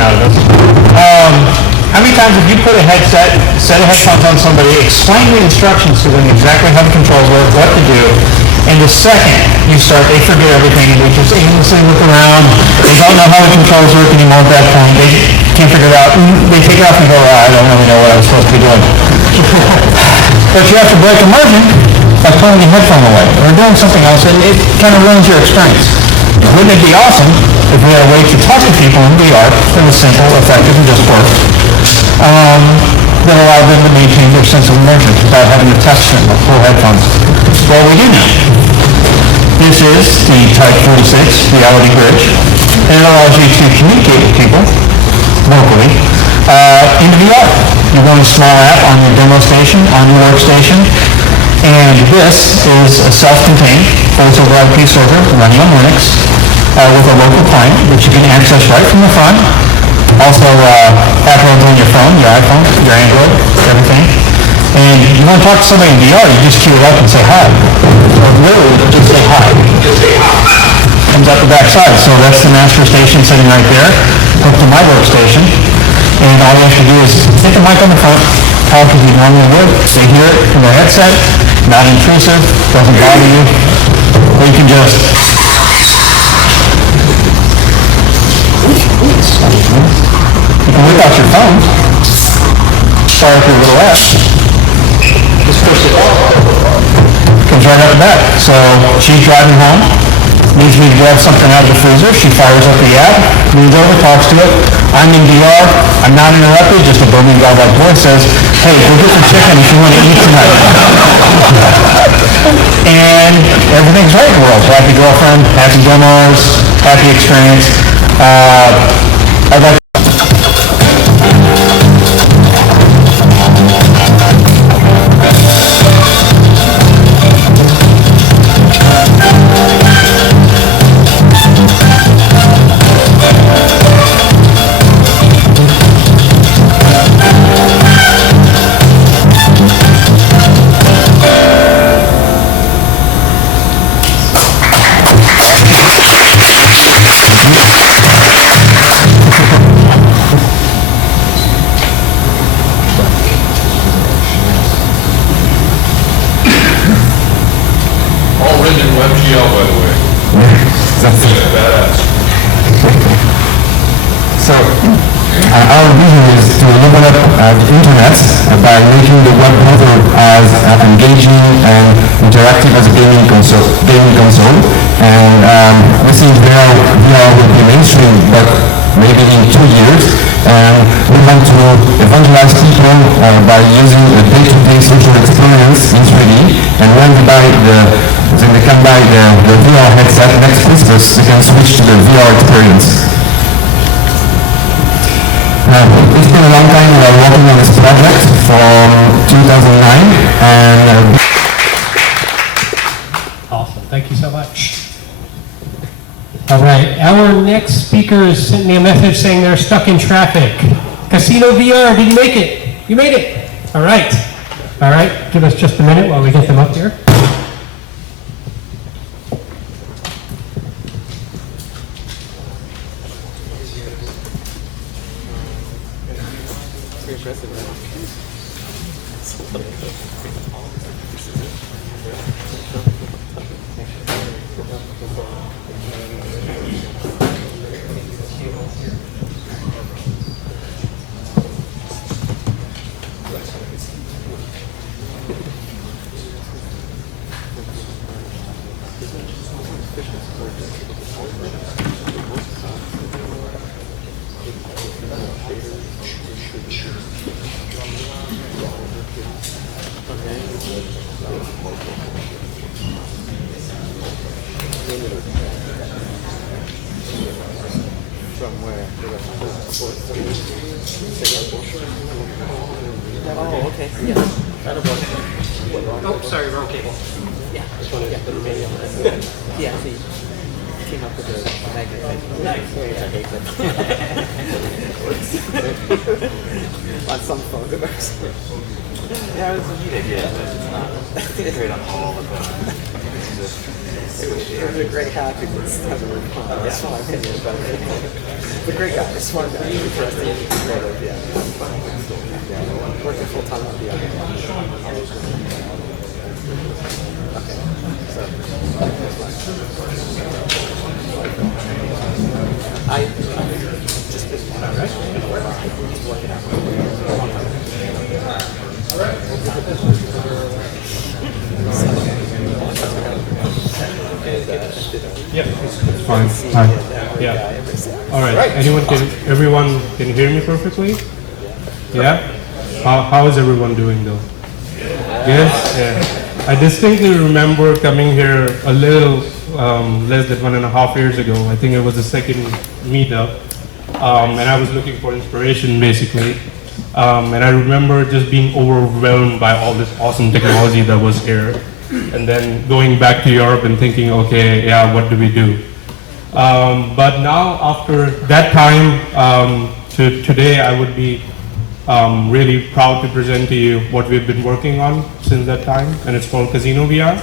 out of this. How many times have you put a set of headphones on somebody, explain the instructions to them exactly how the controls work, what to do, and the second you start, they forget everything, they just aimlessly look around, they don't know how the controls work anymore at that point, they can't figure it out, they take it off and go, I don't really know what I was supposed to be doing. But you have to break immersion by pulling your headphone away, or doing something else, and it kind of ruins your experience. Wouldn't it be awesome if we had a way to talk to people in VR that was simple, effective, and just worked, that allowed them to maintain their sense of immersion without having to touch them or pull headphones? Well, we do now. This is the Type 46 Reality Bridge, and it allows you to communicate with people locally into VR. You run a small app on your demo station, on your workstation, and this is a self-contained voice over IP server running on Linux with a local client that you can access right from the front. Also, uploads on your phone, your iPhone, your Android, everything. And you want to talk to somebody in VR, you just queue it up and say hi. Or literally, just say hi. Comes out the back side. So that's the master station sitting right there, hooked to my workstation. And all you have to do is hit the mic on the front, talk as you normally would. They hear it from their headset, not intrusive, doesn't bother you. Or you can just... You can whip out your phone, start up your little app, just push it off, comes right out the back. So she's driving home, needs me to grab something out of the freezer, she fires up the app, leans over, talks to it. I'm in VR, I'm not interrupted, just a booming godlike voice says, hey, go get some chicken if you want to eat tonight. And everything's right in the world. Happy girlfriend, happy demos, happy experience. I'd like our vision is to open up the internet by making the web browser as engaging and interactive as a gaming console. And we think VR will be mainstream, but maybe in 2 years. And we want to evangelize people by using a day-to-day social experience in 3D. And when they can buy the VR headset next Christmas, they can switch to the VR experience. It's been a long time. We are working on this project from 2009, and awesome. Thank you so much. All right, our next speaker is sent me a message saying they're stuck in traffic. Kazino Vr, did you make it? You made it. All right. All right. Give us just a minute while we get them up here. Oh, okay. Yeah. Oh, sorry, wrong cable. Yeah. Yeah, see. Came up with the magnet. Nice. I hate that. On some phones it works. Yeah, it's a neat idea, but it's not. It's great on all of them. It's just, was a great hack. It hasn't worked fun. That's my opinion, but it's a great guy, a smart guy, interesting, creative, yeah. Yeah, working full time on the other. Okay, so I just been working out. Yeah, it's fine. Hi. Yeah. All right. Everyone can hear me perfectly? Yeah? How is everyone doing though? Yes? Yeah. I distinctly remember coming here a little less than 1.5 years ago. I think it was the second meetup. And I was looking for inspiration basically. And I remember just being overwhelmed by all this awesome technology that was here. And then going back to Europe and thinking, okay, yeah, what do we do? But now, after that time to today, I would be really proud to present to you what we've been working on since that time, and it's called Kazino Vr.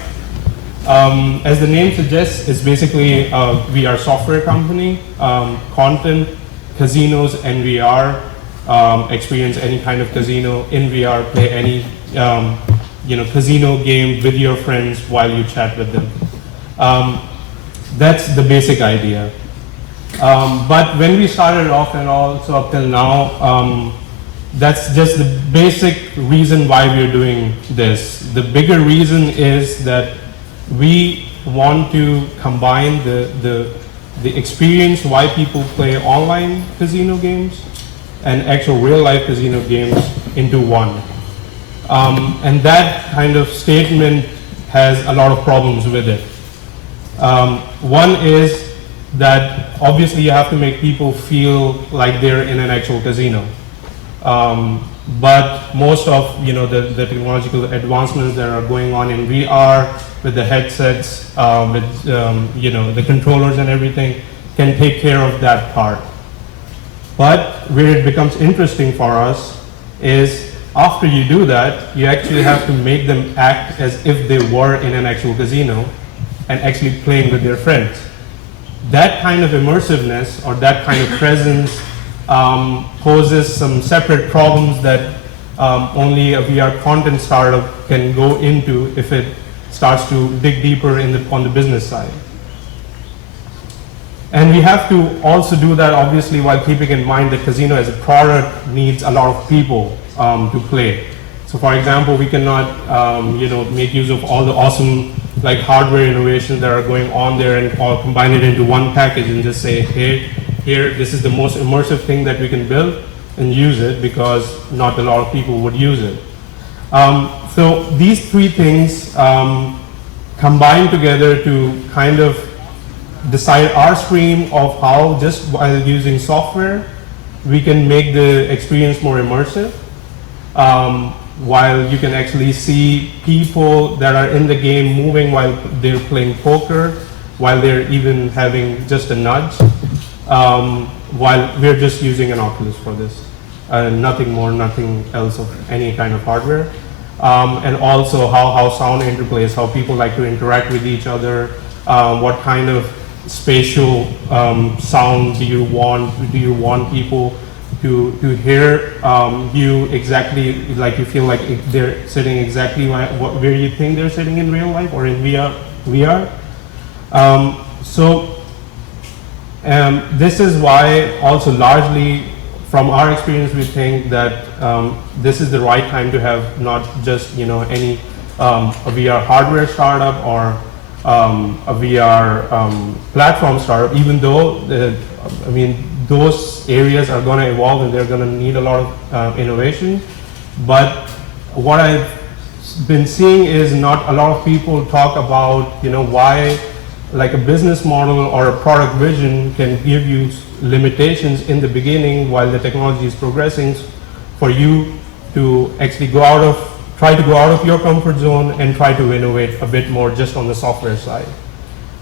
As the name suggests, it's basically a VR software company, content, casinos, and VR. Experience any kind of casino in VR, play any casino game with your friends while you chat with them. That's the basic idea. But when we started off and also up till now, that's just the basic reason why we're doing this. The bigger reason is that we want to combine the experience why people play online casino games and actual real-life casino games into one. And that kind of statement has a lot of problems with it. One is that obviously you have to make people feel like they're in an actual casino. But most of the technological advancements that are going on in VR with the headsets, with the controllers and everything can take care of that part. But where it becomes interesting for us is after you do that, you actually have to make them act as if they were in an actual casino and actually playing with their friends. That kind of immersiveness or that kind of presence poses some separate problems that only a VR content startup can go into if it starts to dig deeper on the business side. And we have to also do that obviously while keeping in mind that casino as a product needs a lot of people to play. So for example, we cannot make use of all the awesome hardware innovations that are going on there and all combine it into one package and just say, hey, here, this is the most immersive thing that we can build and use it because not a lot of people would use it. So these three things combine together to kind of decide our stream of how, just while using software, we can make the experience more immersive, while you can actually see people that are in the game moving while they're playing poker, while they're even having just a nudge, while we're just using an Oculus for this. Nothing more, nothing else of any kind of hardware. And also how sound interplays, how people like to interact with each other, what kind of spatial sound do you want people to hear you exactly like you feel like they're sitting exactly where you think they're sitting in real life or in VR. This is why also largely from our experience we think that this is the right time to have not just any a VR hardware startup or a VR platform startup, even though those areas are going to evolve and they're going to need a lot of innovation. But what I've been seeing is not a lot of people talk about why like a business model or a product vision can give you limitations in the beginning while the technology is progressing for you to actually try to go out of your comfort zone and try to innovate a bit more just on the software side.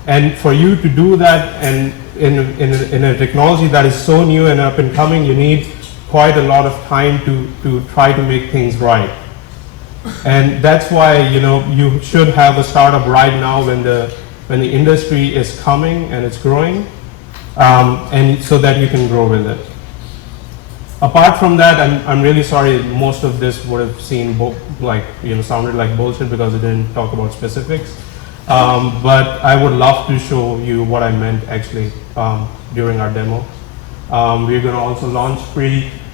And for you to do that and in a technology that is so new and up and coming, you need quite a lot of time to try to make things right. And that's why you should have a startup right now when the when the industry is coming and it's growing, and so that you can grow with it. Apart from that, I'm really sorry, most of this would have sounded like bullshit because it didn't talk about specifics. But I would love to show you what I meant actually during our demo. We're going to also launch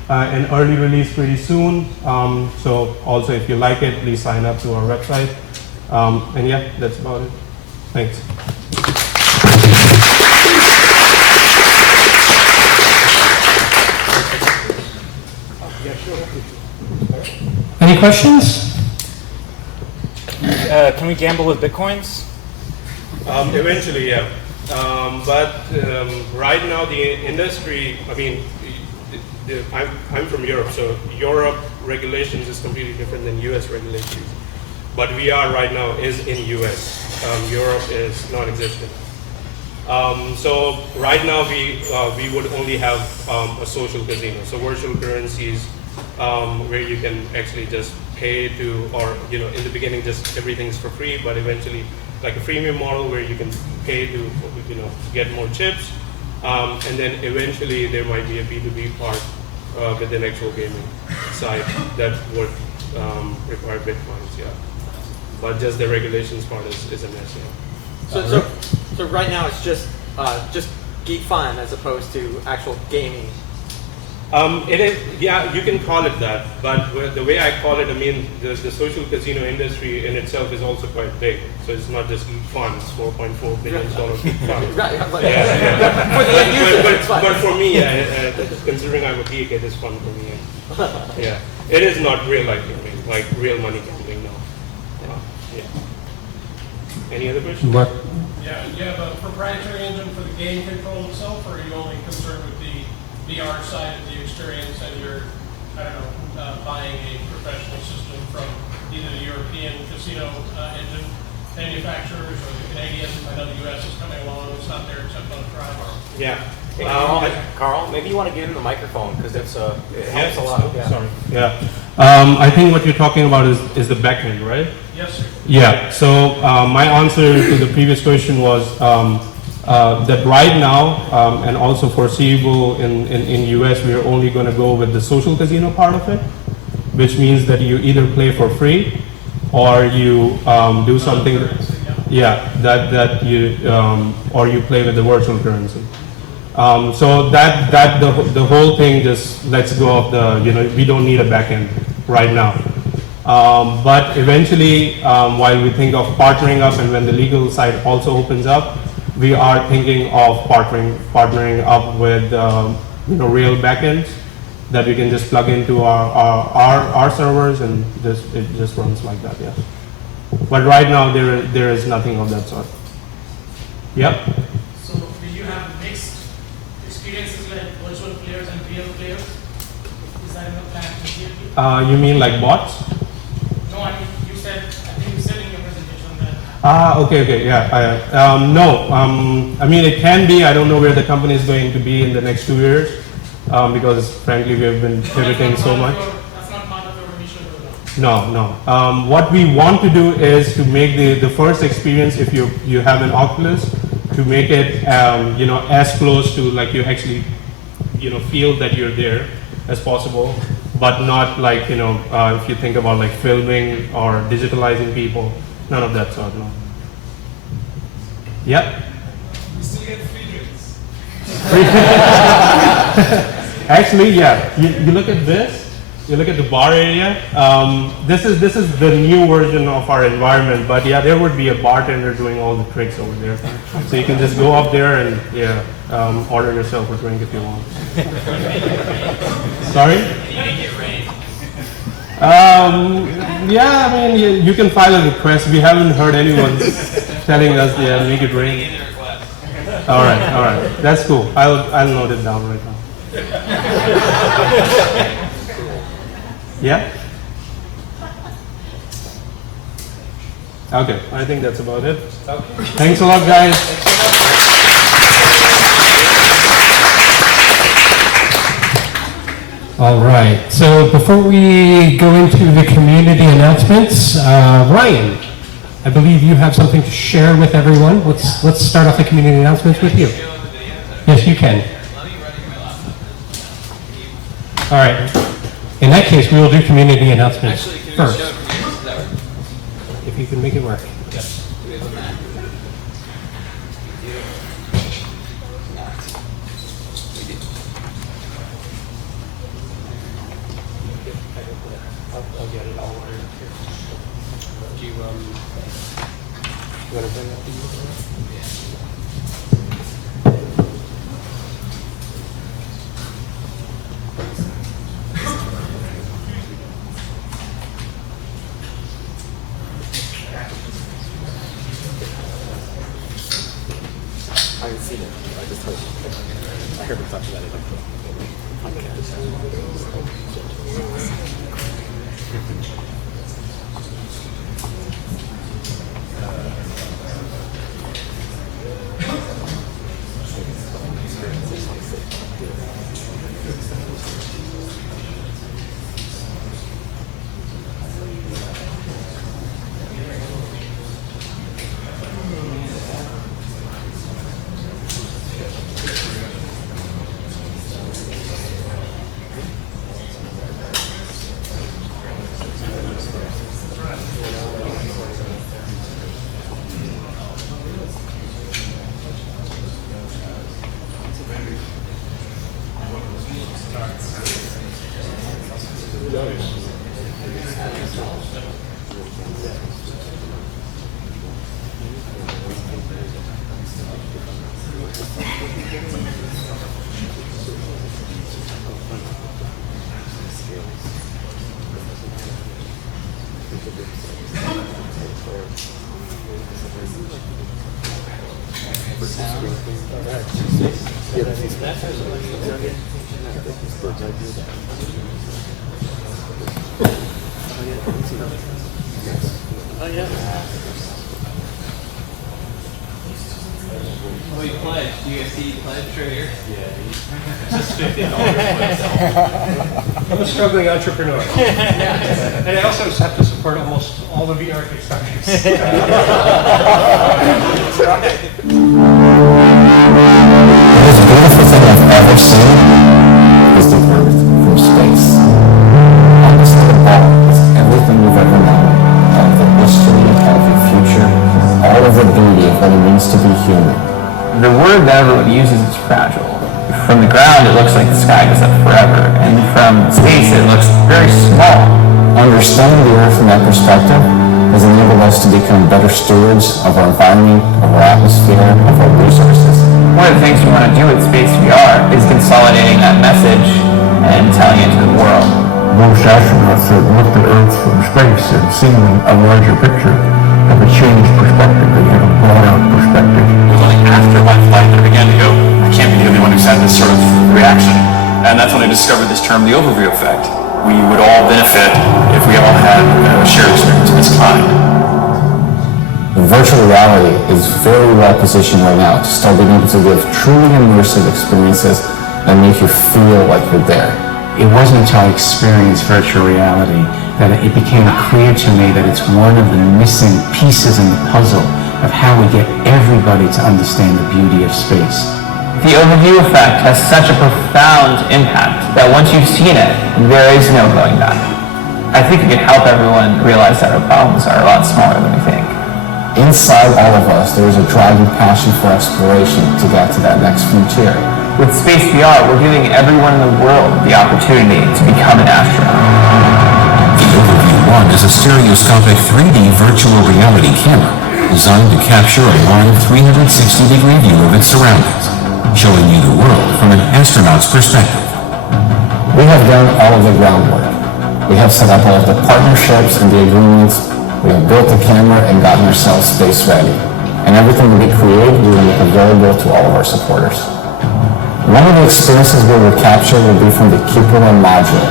an early release pretty soon. So also if you like it, please sign up to our website. And yeah, that's about it. Thanks. Any questions? Can we gamble with bitcoins? Eventually, yeah. But right now the industry, I mean, I'm from Europe, so Europe regulations is completely different than US regulations. But VR right now is in US. Europe is non-existent. So right now we would only have a social casino, so virtual currencies where you can actually just pay to, or in the beginning just everything's for free, but eventually like a freemium model where you can pay to get more chips, and then eventually there might be a B2B part within actual gaming side that would require bitcoins, yeah. But just the regulations part is a mess, yeah. So right now it's just geek fun as opposed to actual gaming. It is, yeah, you can call it that, but the way I call it, I mean, the social casino industry in itself is also quite big. So it's not just geek fun, it's $4.4 billion geek fun. Right, but Yeah. for the end user, it's fun. But for me, yeah, considering I'm a geek, it is fun for me. Yeah. It is not real life gambling, like real money gambling, no. Yeah. Any other questions? What? Yeah, you have a proprietary engine for the game control itself, or are you only concerned with the VR side of the experience and you're, buying a professional system from either the European casino engine manufacturers or the Canadian? I know the US is coming along, it's not there except on trial. Yeah. Carl, maybe you want to give him the microphone because it helps a lot. Yeah. Sorry. Yeah. I think what you're talking about is the back end, right? Yes, sir. Yeah. So my answer to the previous question was that right now and also foreseeable in US, we are only going to go with the social casino part of it, which means that you either play for free or you do something. That you or you play with the virtual currency. So that the whole thing just lets go of the we don't need a backend right now. But eventually, while we think of partnering up, and when the legal side also opens up, we are thinking of partnering up with real backends that we can just plug into our servers, and it just runs like that. Yeah. But right now there is nothing of that sort. Yep. So do you have mixed experiences like virtual players and real players? Is that in the plan immediately? You mean like bots? No, I mean, I think you said in your presentation that. Okay, yeah. No, I mean it can be. I don't know where the company is going to be in the next 2 years, because frankly we have been pivoting so much. That's not part of your initial rollout. No. What we want to do is to make the first experience, if you have an Oculus, to make it as close to like you actually feel that you're there as possible, but not like if you think about like filming or digitalizing people, none of that sort. No. Yep. You still get free drinks. Actually, yeah. You look at this. You look at the bar area. This is the new version of our environment. But yeah, there would be a bartender doing all the tricks over there. So you can just go up there and order yourself a drink if you want. Sorry? Yeah, I mean you can file a request. We haven't heard anyone telling us make it rain. All right. That's cool. I'll note it down right now. Yeah? Okay, I think that's about it. Thanks a lot, guys. All right. So before we go into the community announcements, Ryan, I believe you have something to share with everyone. Let's start off the community announcements with you. Yes, you can. All right. In that case, we will do community announcements first. If you can make it work. Yes. I'll get it all ordered here. Do you want to bring up the user? I haven't seen it. I just heard. I heard him talk about it. Oh, you pledged. You guys see pledge right here? I'm a struggling entrepreneur. And I also have to support almost all the VR Kickstarters. The most beautiful thing I've ever seen is the Earth from space. Honestly, the ball is everything we've ever known, all of the history, all of the future, all of the beauty of what it means to be human. The word that everyone uses is fragile. From the ground, it looks like the sky goes up forever, and from space, it looks very small. Understanding the Earth from that perspective has enabled us to become better stewards of our environment, of our atmosphere, of our resources. One of the things we want to do with Space VR is consolidating that message and telling it to the world. Most astronauts that looked at Earth from space and seen a larger picture have a changed perspective. They have a broader perspective. It was only after my flight that I began to go, I can't be the only one who's had this sort of reaction. And that's when I discovered this term, the overview effect. We would all benefit if we all had a shared experience of this kind. Virtual reality is very well positioned right now to start being able to give truly immersive experiences that make you feel like you're there. It wasn't until I experienced virtual reality that it became clear to me that it's one of the missing pieces in the puzzle of how we get everybody to understand the beauty of space. The overview effect has such a profound impact that once you've seen it, there is no going back. I think it can help everyone realize that our problems are a lot smaller than we think. Inside all of us, there is a driving passion for exploration to get to that next frontier. With Space VR, we're giving everyone in the world the opportunity to become an astronaut. The Overview 1 is a stereoscopic 3D virtual reality camera designed to capture a live 360-degree view of its surroundings, showing you the world from an astronaut's perspective. We have done all of the groundwork. We have set up all of the partnerships and the agreements. We have built the camera and gotten ourselves space ready. And everything that we create, we will make available to all of our supporters. One of the experiences we will capture will be from the Cupola module.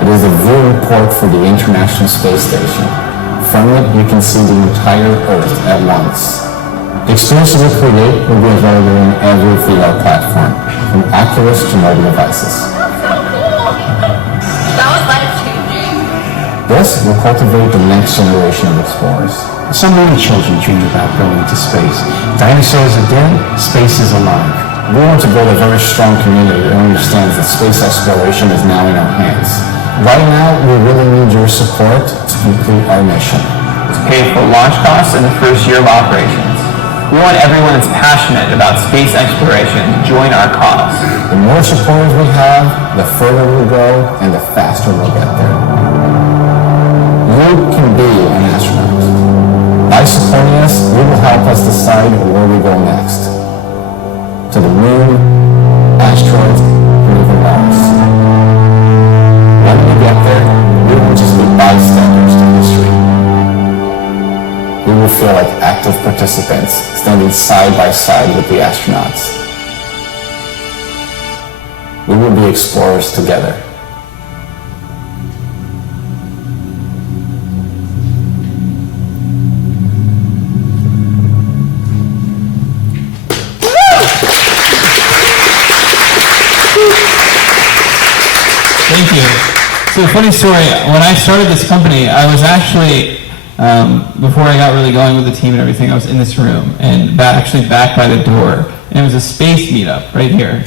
It is the viewing port for the International Space Station. From it, you can see the entire Earth at once. The experiences we create will be available on every VR platform, from Oculus to mobile devices. That was life-changing. This will cultivate the next generation of explorers. So many children dream about going to space. Dinosaurs are dead, space is alive. We want to build a very strong community that understands that space exploration is now in our hands. Right now, we really need your support to complete our mission. To pay for launch costs in the first year of operations. We want everyone that's passionate about space exploration to join our cause. The more supporters we have, the further we'll go and the faster we'll get there. You can be an astronaut. By supporting us, you will help us decide where we go next. To the moon, asteroids, and even Mars. When we get there, we won't just be bystanders to history. We will feel like active participants, standing side by side with the astronauts. We will be explorers together. Thank you. So, funny story, when I started this company, I was actually, before I got really going with the team and everything, I was in this room, and actually back by the door, and it was a space meetup right here.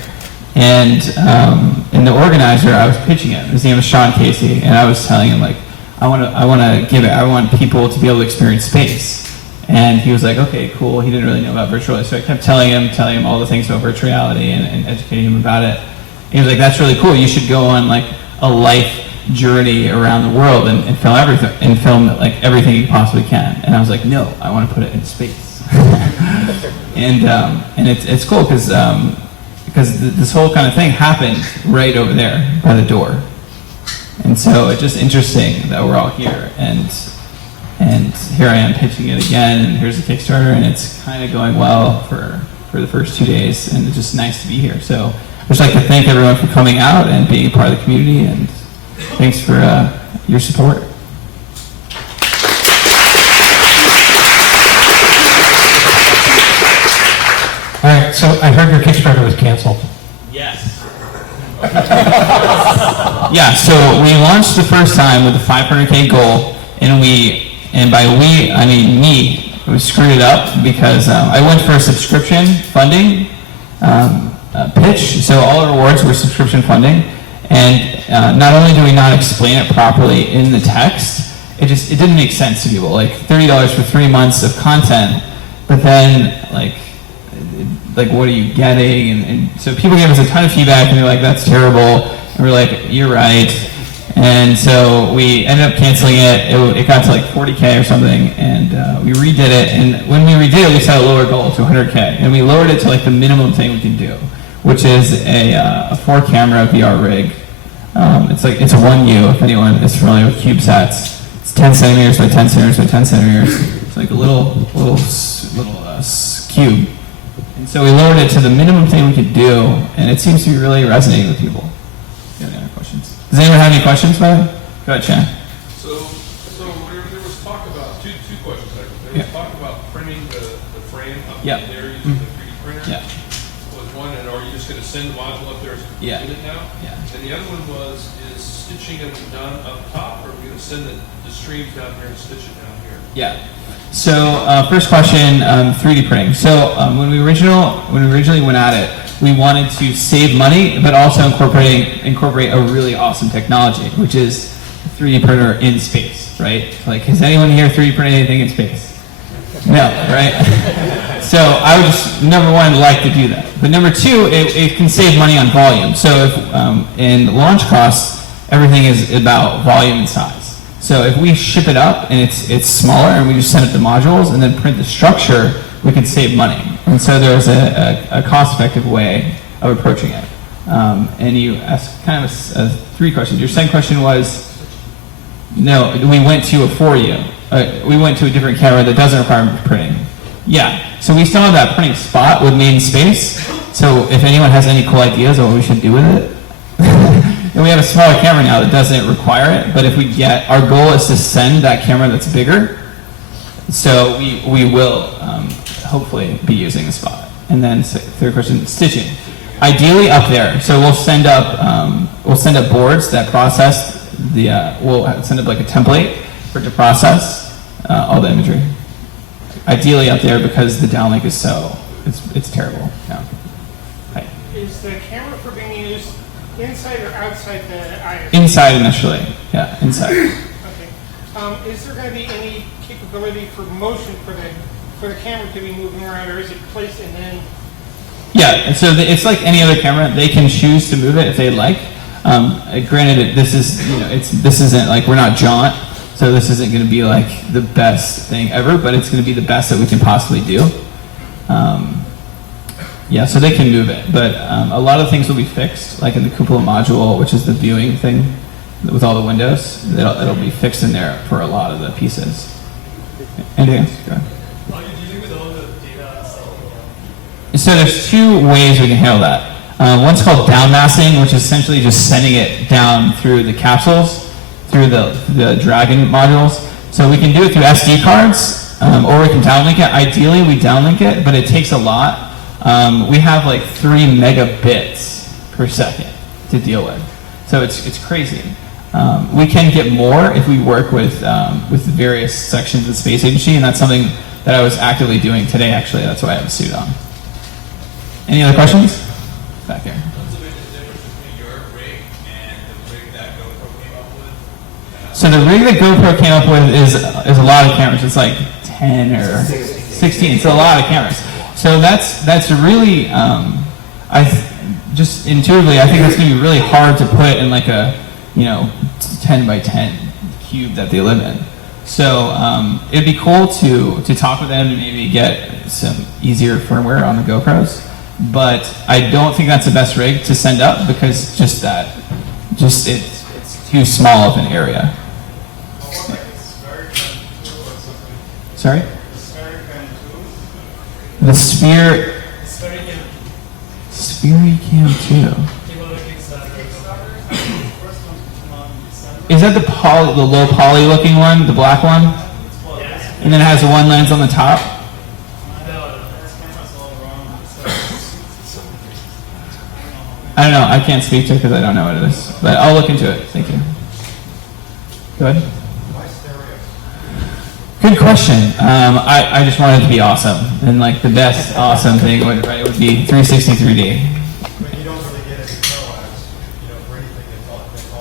And the organizer, I was pitching him, his name was Sean Casey, and I was telling him, like, I want people to be able to experience space. And he was like, okay, cool. He didn't really know about virtual reality, so I kept telling him all the things about virtual reality and educating him about it. He was like, that's really cool. You should go on like a life journey around the world and film everything, and film like everything you possibly can. And I was like, no, I want to put it in space. and it's cool because this whole kind of thing happened right over there by the door. And so it's just interesting that we're all here, and here I am pitching it again, and here's the Kickstarter, and it's kind of going well for the first 2 days, and it's just nice to be here. So I'd just like to thank everyone for coming out and being a part of the community, and thanks for your support. All right, so I heard your Kickstarter was canceled. Yes. Yeah, so we launched the first time with a 500K goal, and by we, I mean me, we screwed it up because I went for a subscription funding pitch, so all our rewards were subscription funding, and not only do we not explain it properly in the text, it didn't make sense to people. Like $30 for 3 months of content, but then like what are you getting? And so people gave us a ton of feedback, and they're like, that's terrible. And we're like, you're right. And so we ended up canceling it. It got to like 40K or something, and we redid it. And when we redid it, we set a lower goal to 100K, and we lowered it to like the minimum thing we can do, which is a 4-camera VR rig. It's a 1U, if anyone is familiar with CubeSats. It's 10 centimeters by 10 centimeters by 10 centimeters. It's like a little cube. And so we lowered it to the minimum thing we could do, and it seems to be really resonating with people. Do you have any other questions? Does anyone have any questions about it? Go ahead, Chan. So there was talk about two questions there. There was talk about printing the frame up in there using the 3D printer. Yeah. Was one, and are you just going to send the module up there as a unit now? Yeah. And the other one was, is stitching going to be done up top, or are we going to send the streams down here and stitch it down here? Yeah. So first question, 3D printing. So when we originally went at it, we wanted to save money, but also incorporate a really awesome technology, which is a 3D printer in space, right? Like, has anyone here 3D printed anything in space? No, right? So I would just, number one, like to do that. But number two, it can save money on volume. So if in launch costs, everything is about volume and size. So if we ship it up and it's smaller and we just send it the modules and then print the structure, we can save money. And so there's a cost-effective way of approaching it. And you asked kind of a 3 questions. Your second question was, no, we went to a 4U. We went to a different camera that doesn't require printing. Yeah, so we still have that printing spot with Made in Space. So if anyone has any cool ideas on what we should do with it, and we have a smaller camera now that doesn't require it, but if we get, our goal is to send that camera that's bigger, so we will hopefully be using the spot. And then third question, stitching. Ideally up there, so we'll send up boards that process we'll send up like a template for it to process all the imagery. Ideally up there because the downlink is so, it's terrible. Yeah. Hi. Is the camera for being used inside or outside the ISP? Inside initially, yeah, inside. Okay. Is there going to be any capability for motion for the camera to be moving around, or is it placed and then? Yeah, and so it's like any other camera. They can choose to move it if they like. Granted, this is, you know, this isn't like, we're not Jaunt, so this isn't going to be like the best thing ever, but it's going to be the best that we can possibly do. Yeah, so they can move it, but a lot of things will be fixed, like in the cupola module, which is the viewing thing with all the windows. It'll be fixed in there for a lot of the pieces. Anything else? Go ahead. So there's two ways we can handle that. One's called down masking, which is essentially just sending it down through the capsules, through the Dragon modules. So we can do it through SD cards, or we can downlink it. Ideally, we downlink it, but it takes a lot. We have like 3 megabits per second to deal with. So it's crazy. We can get more if we work with the various sections of the space agency, and that's something that I was actively doing today, actually. That's why I have a suit on. Any other questions? Back there. What's the difference between your rig and the rig that GoPro came up with? So the rig that GoPro came up with is a lot of cameras. It's like 10 or 16. It's a lot of cameras. So that's really, just intuitively, I think that's going to be really hard to put in like a, 10 by 10 cube that they live in. So it'd be cool to talk with them and maybe get some easier firmware on the GoPros. But I don't think that's the best rig to send up because it's too small of an area. Sorry? The Sphere. Sphericam 2. Is that the low poly looking one, the black one? And then it has one lens on the top? I don't know. I can't speak to it because I don't know what it is. But I'll look into it. Thank you. Go ahead. Good question. I just wanted it to be awesome. And like the best awesome thing would be 360 3D.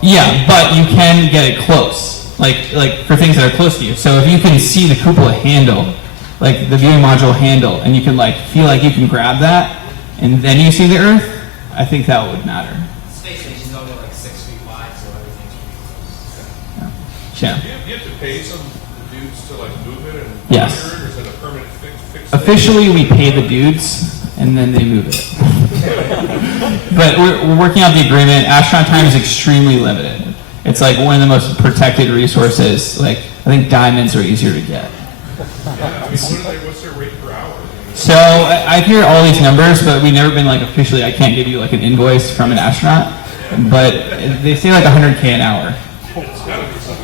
Yeah, but you can get it close. Like for things that are close to you. So if you can see the cupola handle, like the viewing module handle, and you can like feel like you can grab that, and then you see the Earth, I think that would matter. Space station's only like 6 feet wide, so everything's Yeah. Do you have to pay some dudes to like move it and Yes. or is it a permanent fix? Officially, we pay the dudes, and then they move it. But we're working out the agreement. Astronaut time is extremely limited. It's like one of the most protected resources. Like I think diamonds are easier to get. What's their rate per hour? So I hear all these numbers, but we've never been like officially. I can't give you like an invoice from an astronaut, but they say like 100K an hour.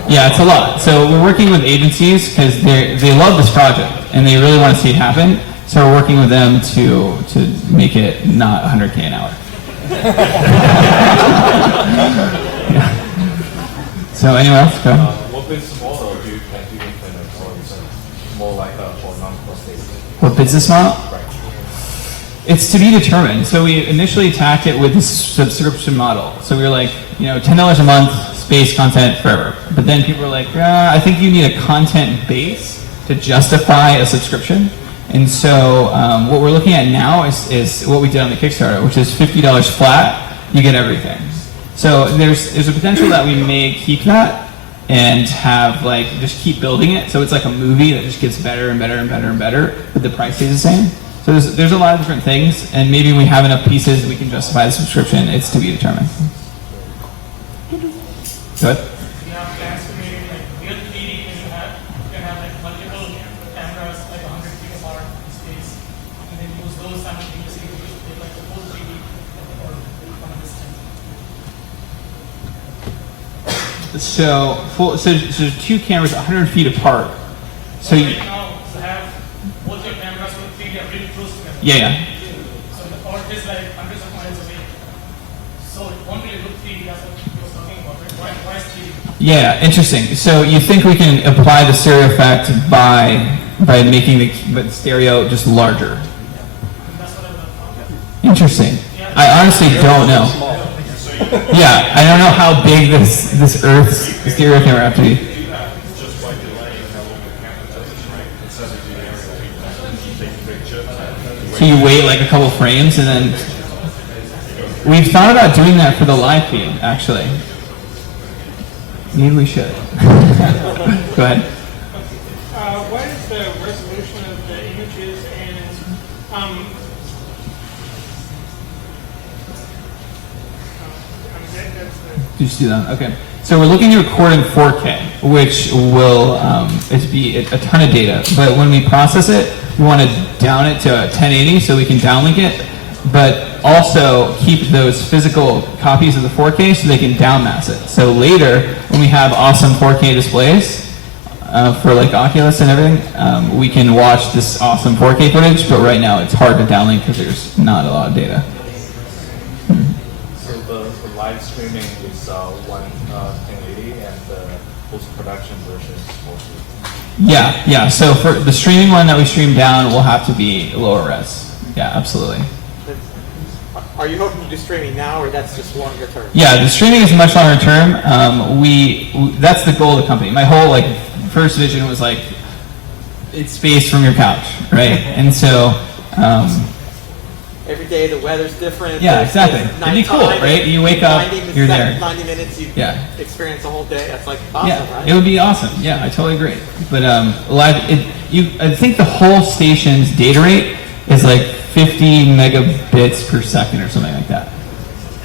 Yeah, it's a lot. So we're working with agencies because they love this project and they really want to see it happen. So we're working with them to make it not 100K an hour. Yeah. So anyone else? Go ahead. What business model do you plan to implement, or is it more like a for non-prostate? What business model? Right. It's to be determined. So we initially attacked it with this subscription model. So we were like, $10 a month, space content forever. But then people were like, I think you need a content base to justify a subscription. And so what we're looking at now is what we did on the Kickstarter, which is $50 flat, you get everything. So there's a potential that we may keep that and have just keep building it. So it's like a movie that just gets better and better and better and better, but the price stays the same. So there's a lot of different things, and maybe we have enough pieces we can justify the subscription. It's to be determined. Go ahead. So two cameras 100 feet apart. So you, yeah. So the port is like hundreds of miles away. So one way to look 3D, that's what Yeah, interesting. So you think we can apply the stereo effect by making the stereo just larger? Interesting. I honestly don't know. Yeah, I don't know how big this Earth's stereo camera have to be. So you wait like a couple frames and then... We've thought about doing that for the live feed, actually. Maybe we should. Go ahead. What is the resolution of the images and Just do that. Okay. So we're looking to record in 4K, which will be a ton of data. But when we process it, we want to down it to 1080 so we can downlink it, but also keep those physical copies of the 4K so they can downmass it. So later, when we have awesome 4K displays for like Oculus and everything, we can watch this awesome 4K footage. But right now, it's hard to downlink because there's not a lot of data. So the live streaming is 1080 and the post-production version is 4K. Yeah. So for the streaming one that we stream down will have to be lower res. Yeah, absolutely. Are you hoping to do streaming now, or that's just longer term? Yeah, the streaming is much longer term. That's the goal of the company. My whole first vision was it's space from your couch, right? And so every day the weather's different. Yeah, exactly. It'd be cool, right? You wake up, you're there. 90 minutes, you experience the whole day. That's awesome, yeah, right? It would be awesome. Yeah, I totally agree. But I think the whole station's data rate is 50 megabits per second or something like that.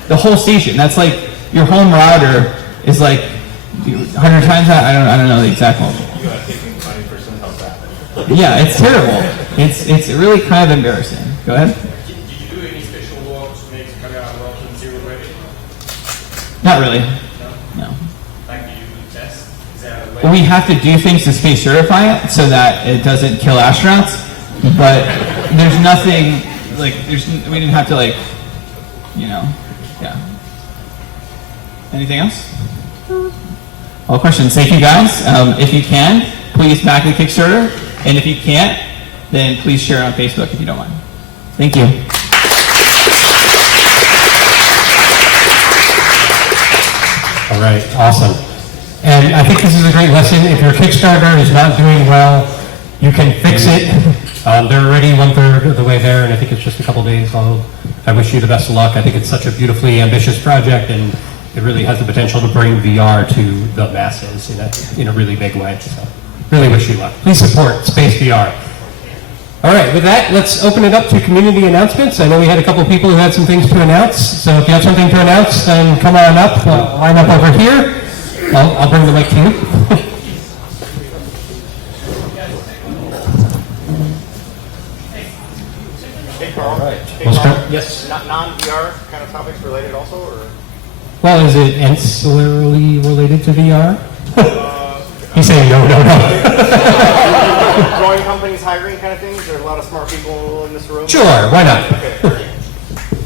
The whole station. That's your home router is 100 times that. I don't know the exact one. You are taking 20% of that. Yeah, it's terrible. It's really kind of embarrassing. Go ahead. Did you do any special work to make the camera version 0 ready? Not really. No. Like, do you test? Is there a way? We have to do things to space certify it so that it doesn't kill astronauts, but there's nothing we didn't have to yeah. Anything else? All questions. Thank you guys. If you can, please back the Kickstarter, and if you can't, then please share it on Facebook if you don't mind. Thank you. All right, awesome. And I think this is a great lesson. If your Kickstarter is not doing well, you can fix it. They're already 1/3 of the way there, and I think it's just a couple days. I wish you the best of luck. I think it's such a beautifully ambitious project, and it really has the potential to bring VR to the masses in a really big way. So really wish you luck. Please support Space VR. All right, with that, let's open it up to community announcements. I know we had a couple of people who had some things to announce, so if you have something to announce, then come on up, line up over here. I'll bring the mic to you. Carl? Right. Hey, Carl? Yes. Non-VR kind of topics related also, or? Well, is it ancillarily related to VR? He's saying no. Growing companies, hiring kind of things? There's a lot of smart people in this room. Sure, why not?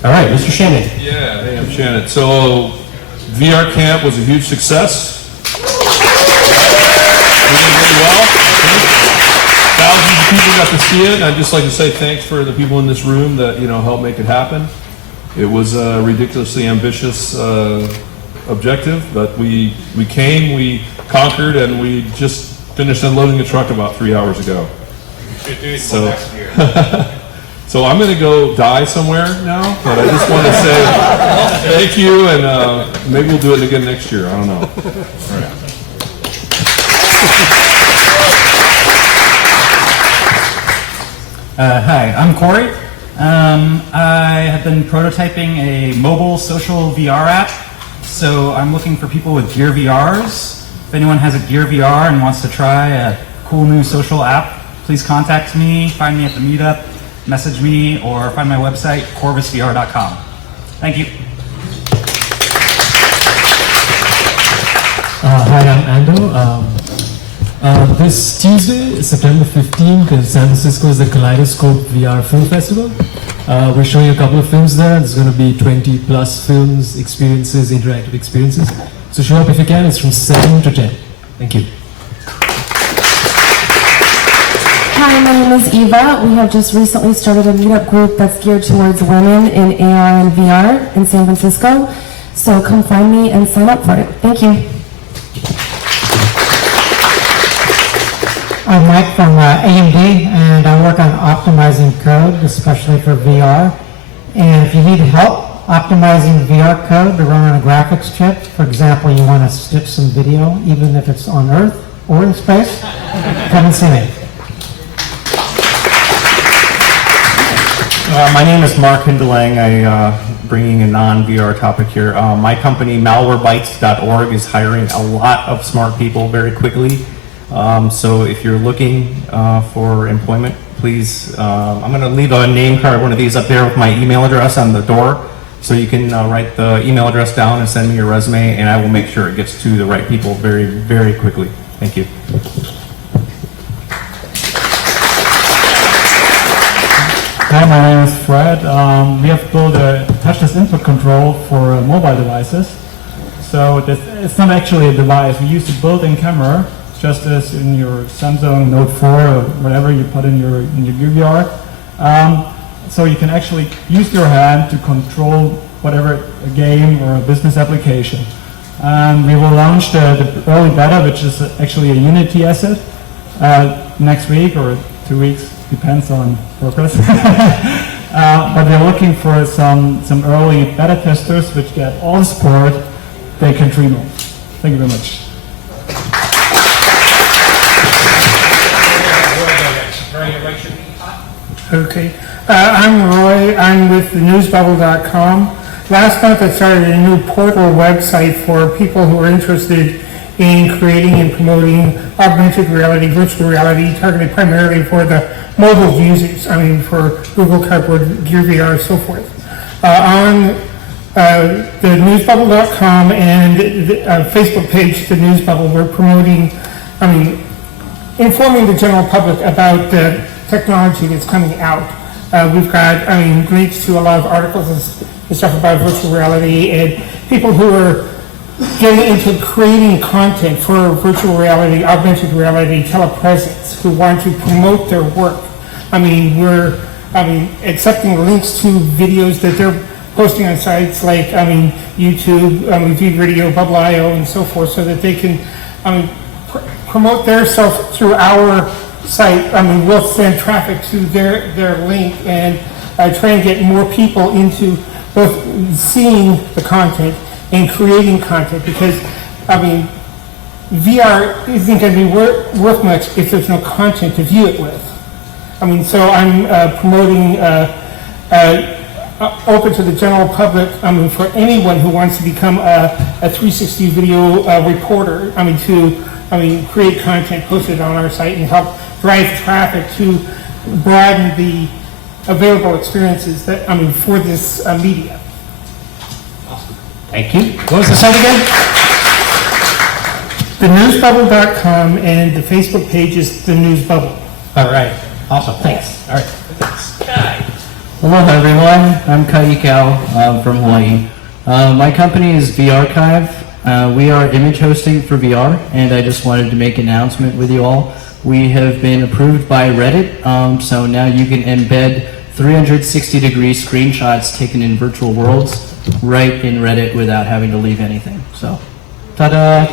All right, Mr. Shannon. Yeah, hey, I'm Shannon. So, VR Camp was a huge success. We did really well. Thousands of people got to see it. I'd just like to say thanks for the people in this room that helped make it happen. It was a ridiculously ambitious objective, but we came, we conquered, and we just finished unloading the truck about 3 hours ago. You should do it for next year. So I'm going to go die somewhere now, but I just want to say thank you, and maybe we'll do it again next year. I don't know. All right. Hi, I'm Corey. I have been prototyping a mobile social VR app, so I'm looking for people with Gear VRs. If anyone has a Gear VR and wants to try a cool new social app, please contact me, find me at the Meetup, message me, or find my website, corvusvr.com. Thank you. Hi, I'm Ando. This Tuesday, September 15th, in San Francisco is the Kaleidoscope VR Film Festival. We're showing a couple of films there. There's going to be 20 plus films, experiences, interactive experiences. So show up if you can. It's from 7 to 10. Thank you. Hi, my name is Eva. We have just recently started a meetup group that's geared towards women in AR and VR in San Francisco. So come find me and sign up for it. Thank you. I'm Mike from AMD, and I work on optimizing code, especially for VR. And if you need help optimizing VR code to run on a graphics chip, for example, you want to stitch some video, even if it's on Earth or in space, come and see me. My name is Mark Hindelang. I'm bringing a non-VR topic here. My company, malwarebytes.org, is hiring a lot of smart people very quickly. So if you're looking for employment, please, I'm going to leave a name card, one of these up there with my email address on the door. So you can write the email address down and send me your resume, and I will make sure it gets to the right people very, very quickly. Thank you. Hi, my name is Fred. We have built a touchless input control for mobile devices. So it's not actually a device. We use the built-in camera, just as in your Samsung Note 4 or whatever you put in your Gear VR. So you can actually use your hand to control whatever a game or a business application. We will launch the early beta, which is actually a Unity asset, next week or 2 weeks. Depends on progress. But they're looking for some early beta testers which get all the support they can dream of. Thank you very much. Okay. I'm Roy. I'm with thenewsbubble.com. Last month I started a new portal website for people who are interested in creating and promoting augmented reality, virtual reality, targeted primarily for the mobile users, for Google Cardboard, Gear VR, and so forth. On the newsbubble.com and the Facebook page, The News Bubble, we're promoting, informing the general public about the technology that's coming out. We've got, links to a lot of articles and stuff about virtual reality, and people who are getting into creating content for virtual reality, augmented reality, telepresence, who want to promote their work. We're accepting links to videos that they're posting on sites like YouTube, VRadio, Bubble.io, and so forth, so that they can promote their stuff through our site. We'll send traffic to their link and try and get more people into both seeing the content and creating content, because VR isn't going to be worth much if there's no content to view it with. So I'm promoting open to the general public, for anyone who wants to become a 360 video reporter, to create content, post it on our site, and help drive traffic to broaden the available experiences that for this media. Thank you. What was the site again? thenewsbubble.com, and the Facebook page is The News Bubble. All right. Awesome. Thanks. All right. Thanks. Hello, everyone. I'm Kai Kao from Hawaii. My company is VRchive. We are image hosting for VR, and I just wanted to make an announcement with you all. We have been approved by Reddit, so now you can embed 360-degree screenshots taken in virtual worlds right in Reddit without having to leave anything. So, ta-da!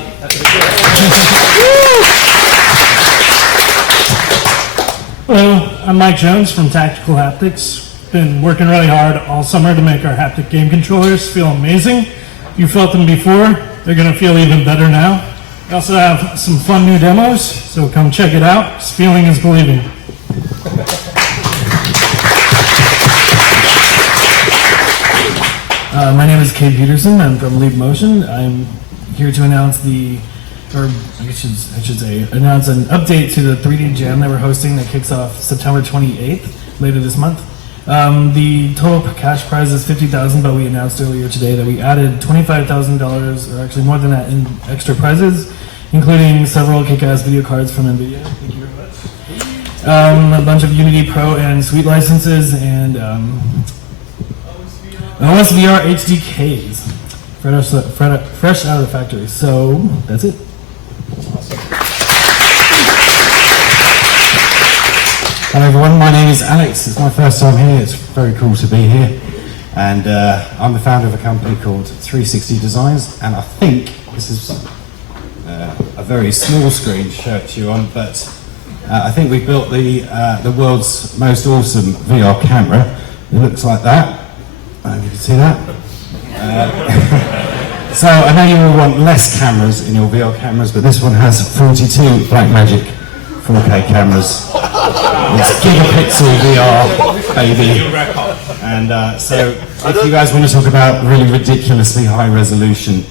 Hello, I'm Mike Jones from Tactical Haptics. Been working really hard all summer to make our haptic game controllers feel amazing. If you felt them before, they're going to feel even better now. We also have some fun new demos, so come check it out. Feeling is believing. My name is Kate Peterson. I'm from Leap Motion. I'm here to announce announce an update to the 3D Jam that we're hosting that kicks off September 28th, later this month. The total cash prize is $50,000, but we announced earlier today that we added $25,000, or actually more than that, in extra prizes, including several kick-ass video cards from NVIDIA. Thank you very much. A bunch of Unity Pro and Suite licenses, and OSVR HDKs. fresh out of the factory. So that's it. Hello everyone, my name is Alex. It's my first time here. It's very cool to be here. And I'm the founder of a company called 360 Designs, and I think this is a very small screen shirt to you on, but I think we've built the world's most awesome VR camera. It looks like that. You can see that. So I know you all want less cameras in your VR cameras, but this one has 42 Blackmagic 4K cameras. It's gigapixel VR, baby. And so if you guys want to talk about really ridiculously high resolution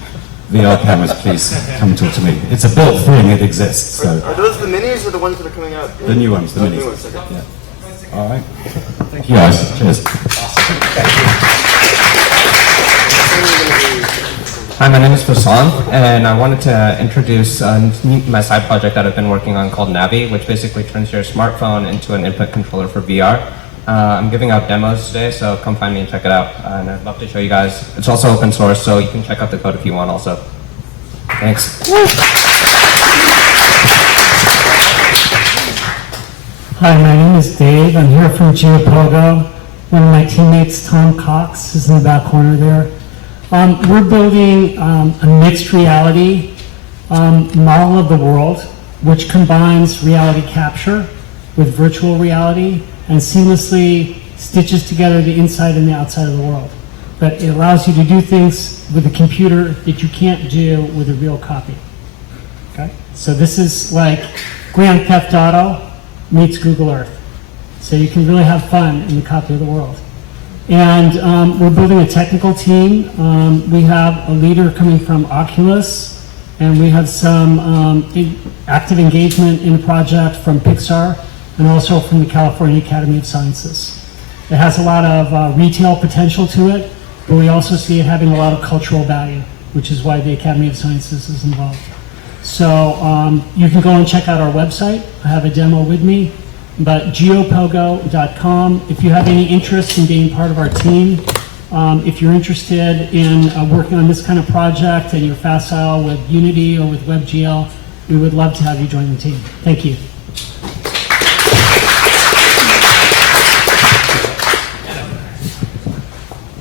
VR cameras, please come and talk to me. It's a built thing, it exists. So. Are those the minis or the ones that are coming out? The new ones, the minis. New ones, okay. Yeah. All right. Thank you guys. Cheers. Hi, my name is Fasan, and I wanted to introduce my side project that I've been working on called Navi, which basically turns your smartphone into an input controller for VR. I'm giving out demos today, so come find me and check it out. And I'd love to show you guys. It's also open source, so you can check out the code if you want also. Thanks. Hi, my name is Dave. I'm here from GeoPogo. One of my teammates, Tom Cox, is in the back corner there. We're building a mixed reality model of the world, which combines reality capture with virtual reality and seamlessly stitches together the inside and the outside of the world. But it allows you to do things with a computer that you can't do with a real copy. Okay? So this is like Grand Theft Auto meets Google Earth. So you can really have fun in the copy of the world. And we're building a technical team. We have a leader coming from Oculus, and we have some active engagement in the project from Pixar and also from the California Academy of Sciences. It has a lot of retail potential to it, but we also see it having a lot of cultural value, which is why the Academy of Sciences is involved. So you can go and check out our website. I have a demo with me. But geopogo.com, if you have any interest in being part of our team, if you're interested in working on this kind of project and you're facile with Unity or with WebGL, we would love to have you join the team. Thank you.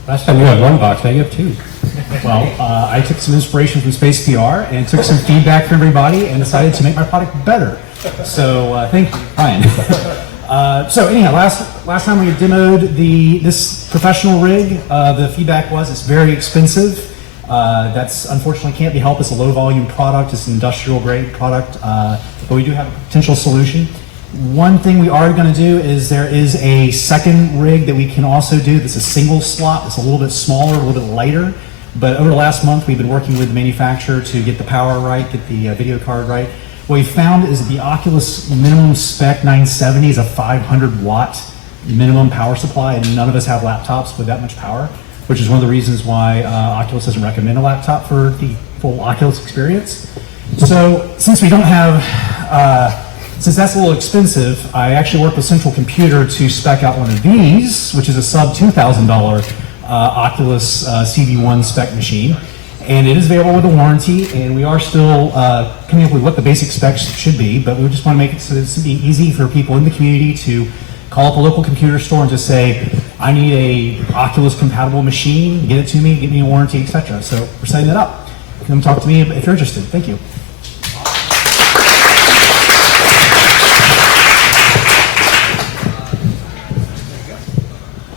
Last time you had one box, now you have two. Well, I took some inspiration from Space VR and took some feedback from everybody and decided to make my product better. So thank you, Ryan. So anyhow, last time we had demoed this professional rig, the feedback was it's very expensive. That's unfortunately can't be helped. It's a low volume product. It's an industrial grade product, but we do have a potential solution. One thing we are going to do is there is a second rig that we can also do. That's a single slot. It's a little bit smaller, a little bit lighter. But over the last month, we've been working with the manufacturer to get the power right, get the video card right. What we found is that the Oculus minimum spec 970 is a 500 watt minimum power supply, and none of us have laptops with that much power, which is one of the reasons why Oculus doesn't recommend a laptop for the full Oculus experience. So since we don't have, since that's a little expensive, I actually worked with Central Computer to spec out one of these, which is a sub $2,000 Oculus CV1 spec machine. And it is available with a warranty, and we are still coming up with what the basic specs should be, but we just want to make it so that it's easy for people in the community to call up a local computer store and just say, I need a Oculus compatible machine, get it to me, give me a warranty, etc. So we're setting that up. Come talk to me if you're interested. Thank you.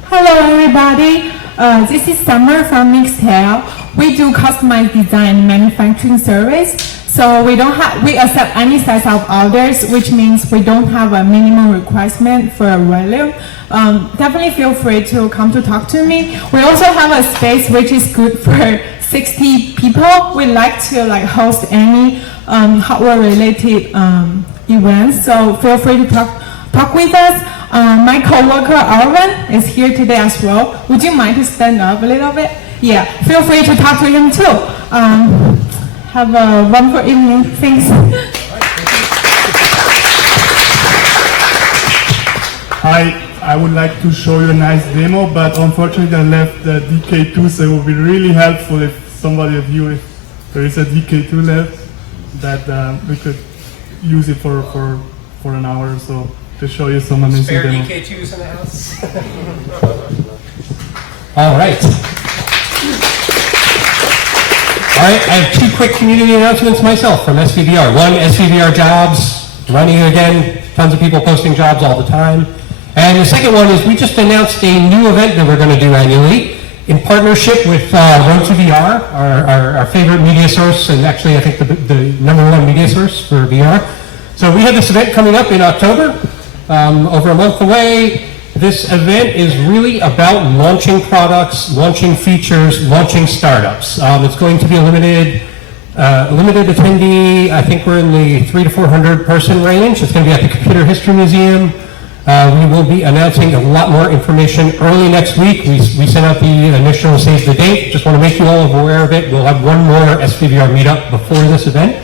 Hello everybody, this is Summer from Mixtail. We do customized design and manufacturing service. So we accept any size of orders, which means we don't have a minimum requirement for a volume. Definitely feel free to come to talk to me. We also have a space which is good for 60 people. We like to host any hardware related events. So feel free to talk with us. My coworker Arvin is here today as well. Would you mind to stand up a little bit? Yeah, feel free to talk to him too. Have a wonderful evening. Thanks. Hi, I would like to show you a nice demo, but unfortunately I left the DK2, so it would be really helpful if somebody of you if there is a DK2 left that we could use it for an hour or so to show you some amazing Spare demo. DK2s in the house? All right. All right, I have two quick community announcements myself from SVVR. One, SVVR jobs, running again, tons of people posting jobs all the time. And the second one is we just announced a new event that we're going to do annually in partnership with Road to VR, our favorite media source, and actually I think the #1 media source for VR. So we have this event coming up in October, over a month away. This event is really about launching products, launching features, launching startups. It's going to be a limited attendee. I think we're in the 300 to 400 person range. It's going to be at the Computer History Museum. We will be announcing a lot more information early next week. We sent out the initial save the date. Just want to make you all aware of it. We'll have one more SVVR meetup before this event.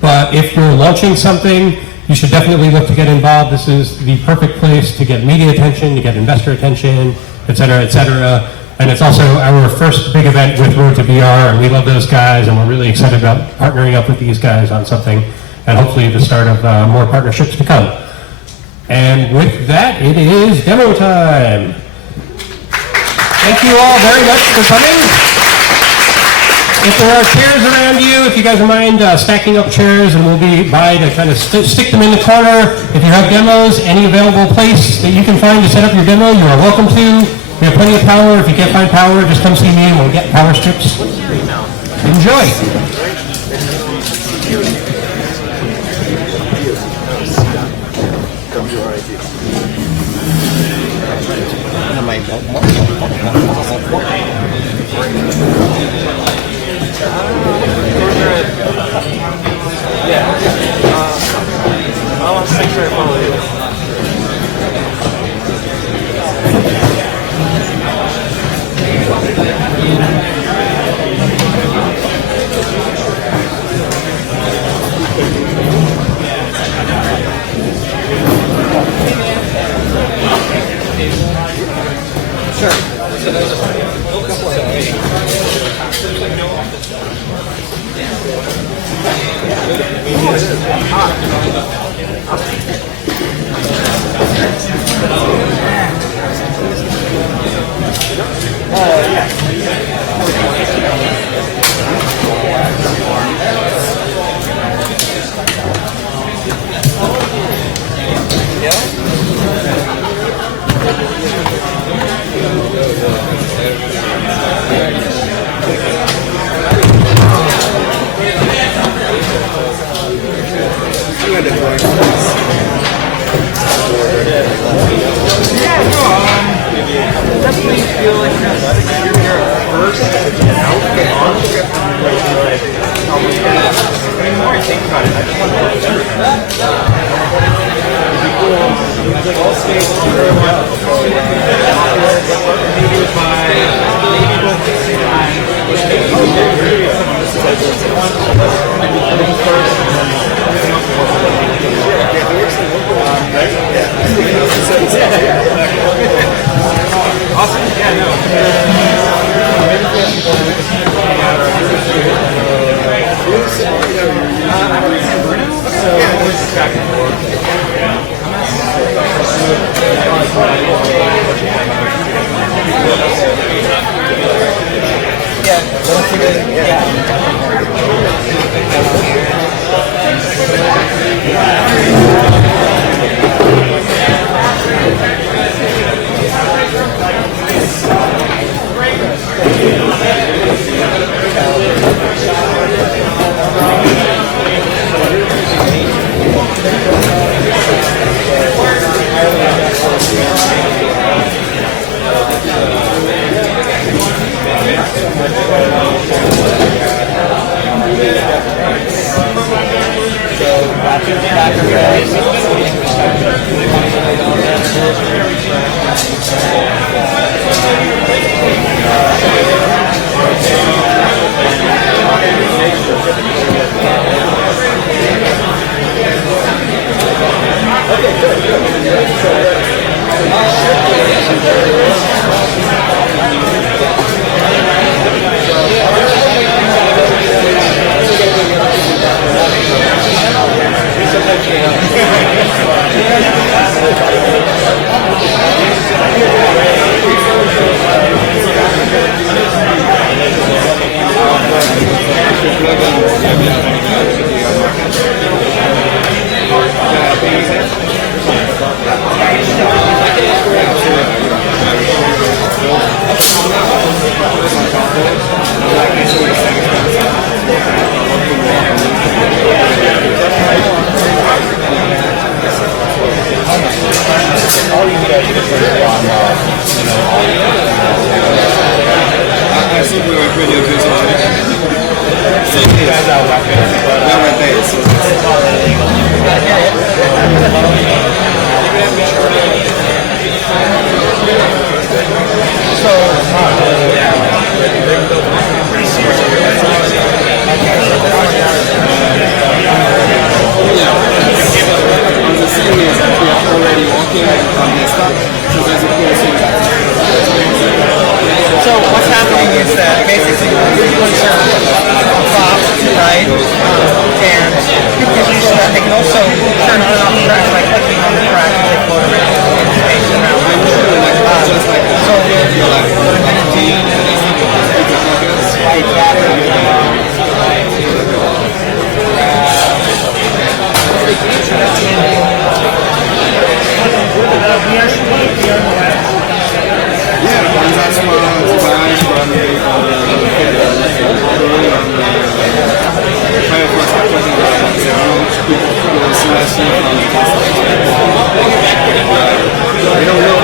But if you're launching something, you should definitely look to get involved. This is the perfect place to get media attention, to get investor attention, et cetera, et cetera. And it's also our first big event with Road to VR, and we love those guys, and we're really excited about partnering up with these guys on something, and hopefully the start of more partnerships to come. And with that, it is demo time. Thank you all very much for coming. If there are chairs around you, if you guys don't mind stacking up chairs, and we'll be by to kind of stick them in the corner. If you have demos, any available place that you can find to set up your demo, you are welcome to. We have plenty of power. If you can't find power, just come see me and we'll get power strips. Enjoy. I want to make sure I follow you. Definitely feel like you're here first. The more I think about it, I just want to all states very well. Maybe by awesome. Yeah, no. So we're just back and forth. So what's happening is that basically people are props, right? And people can use that. They can also turn on and off the tracks by clicking on the track as they float around and space around. So what I'm going to do is swipe that I don't know